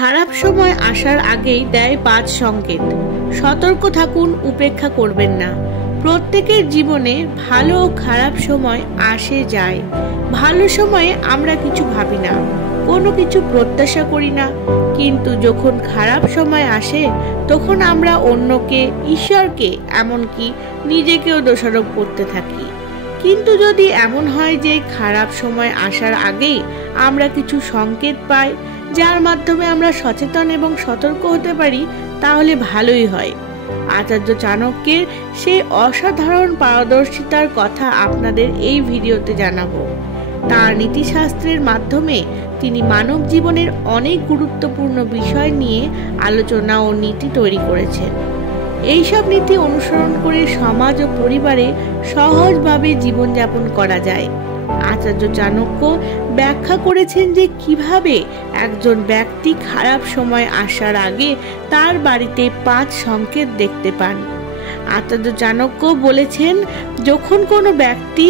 খারাপ সময় আসার আগেই দেয় 5 সংকেত। সতর্ক থাকুন, উপেক্ষা করবেন না। প্রত্যেকের জীবনে ভালো ও খারাপ সময় আসে যায়। ভালো সময়ে আমরা কিছু ভাবি না, কোনো কিছু প্রত্যাশা করি না, কিন্তু যখন খারাপ সময় আসে তখন আমরা অন্যকে, ঈশ্বরকে, এমনকি নিজেকেও দোষারোপ করতে থাকি। কিন্তু যদি এমন হয় যে খারাপ সময় আসার আগেই আমরা কিছু সংকেত পাই, যার মাধ্যমে আমরা সচেতন এবং সতর্ক হতে পারি, তাহলে ভালোই হয়। আচার্য চাণক্যের সেই অসাধারণ পারদর্শিতার কথা আপনাদের এই ভিডিওতে জানাবো। তার নীতিশাস্ত্রের মাধ্যমে তিনি মানব জীবনের অনেক গুরুত্বপূর্ণ বিষয় নিয়ে আলোচনা ও নীতি তৈরি করেছেন। এইসব নীতি অনুসরণ করে সমাজ ও পরিবারে সহজভাবে জীবনযাপন করা যায়। আচার্য চাণক্য ব্যাখ্যা করেছেন যে কিভাবে একজন ব্যক্তি খারাপ সময় আসার আগে তার বাড়িতে 5 সংকেত দেখতে পান। আচার্য চাণক্য বলেছেন, যখন কোনো ব্যক্তি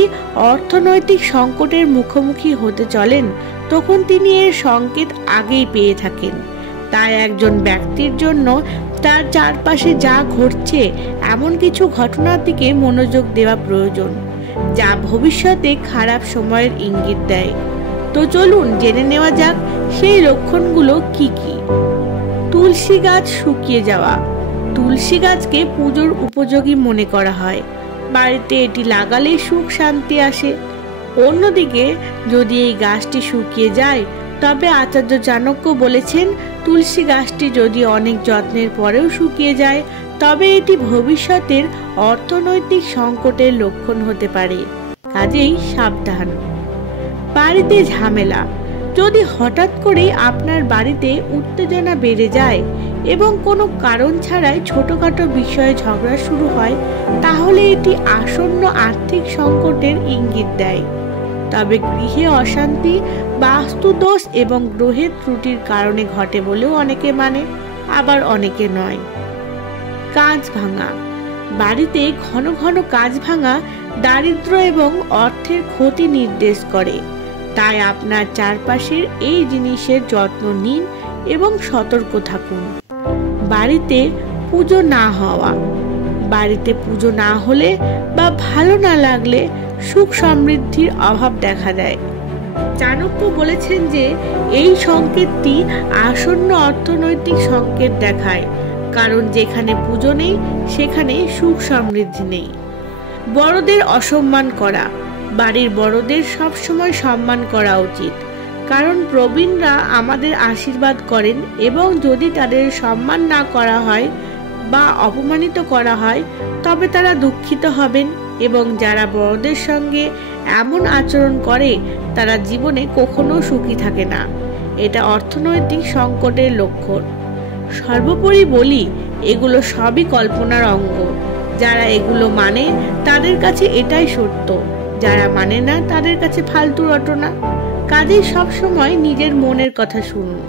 অর্থনৈতিক সংকটের মুখোমুখি হতে চলেন তখন তিনি এর সংকেত আগেই পেয়ে থাকেন। তাই একজন ব্যক্তির জন্য তার চারপাশে যা ঘটছে এমন কিছু ঘটনার দিকে মনোযোগ দেওয়া প্রয়োজন, যা ভবিষ্যতে খারাপ সময়ের ইঙ্গিত দেয়। তো চলুন জেনে নেওয়া যাক সেই লক্ষণগুলো কি কি। তুলসী গাছ শুকিয়ে যাওয়া। তুলসী গাছকে পুজোর উপযোগী মনে করা হয়। বাড়িতে এটি লাগালে সুখ শান্তি আসে। অন্যদিকে যদি এই গাছটি শুকিয়ে যায়, তবে আচার্য চাণক্য বলেছেন, তুলসী গাছটি যদি অনেক যত্নের পরেও শুকিয়ে যায়, তবে এটি ভবিষ্যতের অর্থনৈতিক সংকটের লক্ষণ হতে পারে। কাজেই সাবধান। বাড়িতে ঝামেলা। যদি হঠাৎ করে আপনার বাড়িতে উত্তেজনা বেড়ে যায় এবং কোনো কারণ ছাড়াই ছোটখাটো বিষয়ে ঝগড়া শুরু হয়, তাহলে এটি আসন্ন আর্থিক সংকটের ইঙ্গিত দেয়। তবে গৃহে অশান্তি বাস্তুদোষ এবং গ্রহের ত্রুটির কারণে ঘটে বলেও অনেকে মানে, আবার অনেকে নয়। কাঁচ ভাঙা। বাড়িতে ঘন ঘন কাঁচ ভাঙা দারিদ্র্য এবং অর্থের ক্ষতি নির্দেশ করে। তাই আপনার চারপাশের এই জিনিসের যত্ন নিন এবং সতর্ক থাকুন। বাড়িতে পুজো না হওয়া। বাড়িতে পুজো না হলে বা ভালো না লাগলে সুখ সমৃদ্ধির অভাব দেখা দেয়। চাণক্য বলেছেন যে এই সংকেতটি আসন্ন অর্থনৈতিক সংকেত দেখায়, কারণ যেখানে পুজো নেই সেখানে সুখ সমৃদ্ধি নেই। বড়দের অসম্মান করা। বাড়ির বড়দের সবসময় সম্মান করা উচিত, কারণ প্রবীণরা আমাদের আশীর্বাদ করেন এবং যদি তাদের সম্মান না করা হয় বা অপমানিত করা হয়, তবে তারা দুঃখিত হবেন এবং যারা বড়দের সঙ্গে এমন আচরণ করে তারা জীবনে কখনো সুখী থাকে না। এটা অর্থনৈতিক সংকটের লক্ষণ। সর্বোপরি বলি, এগুলো সবই কল্পনার অঙ্গ। যারা এগুলো মানে তাদের কাছে এটাই সত্য, যারা মানে না তাদের কাছে ফালতু রটনা। কাজেই সবসময় নিজের মনের কথা শুনুন,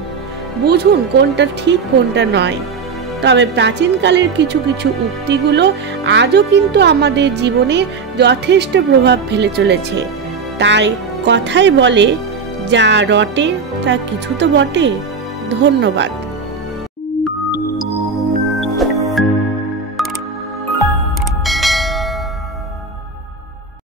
বুঝুন কোনটা ঠিক কোনটা নয়। তবে প্রাচীনকালের কিছু কিছু উক্তিগুলো আজও কিন্তু আমাদের জীবনে যথেষ্ট প্রভাব ফেলে চলেছে। তাই কথাই বলে, যা রটে তা কিছু তো বটে। ধন্যবাদ।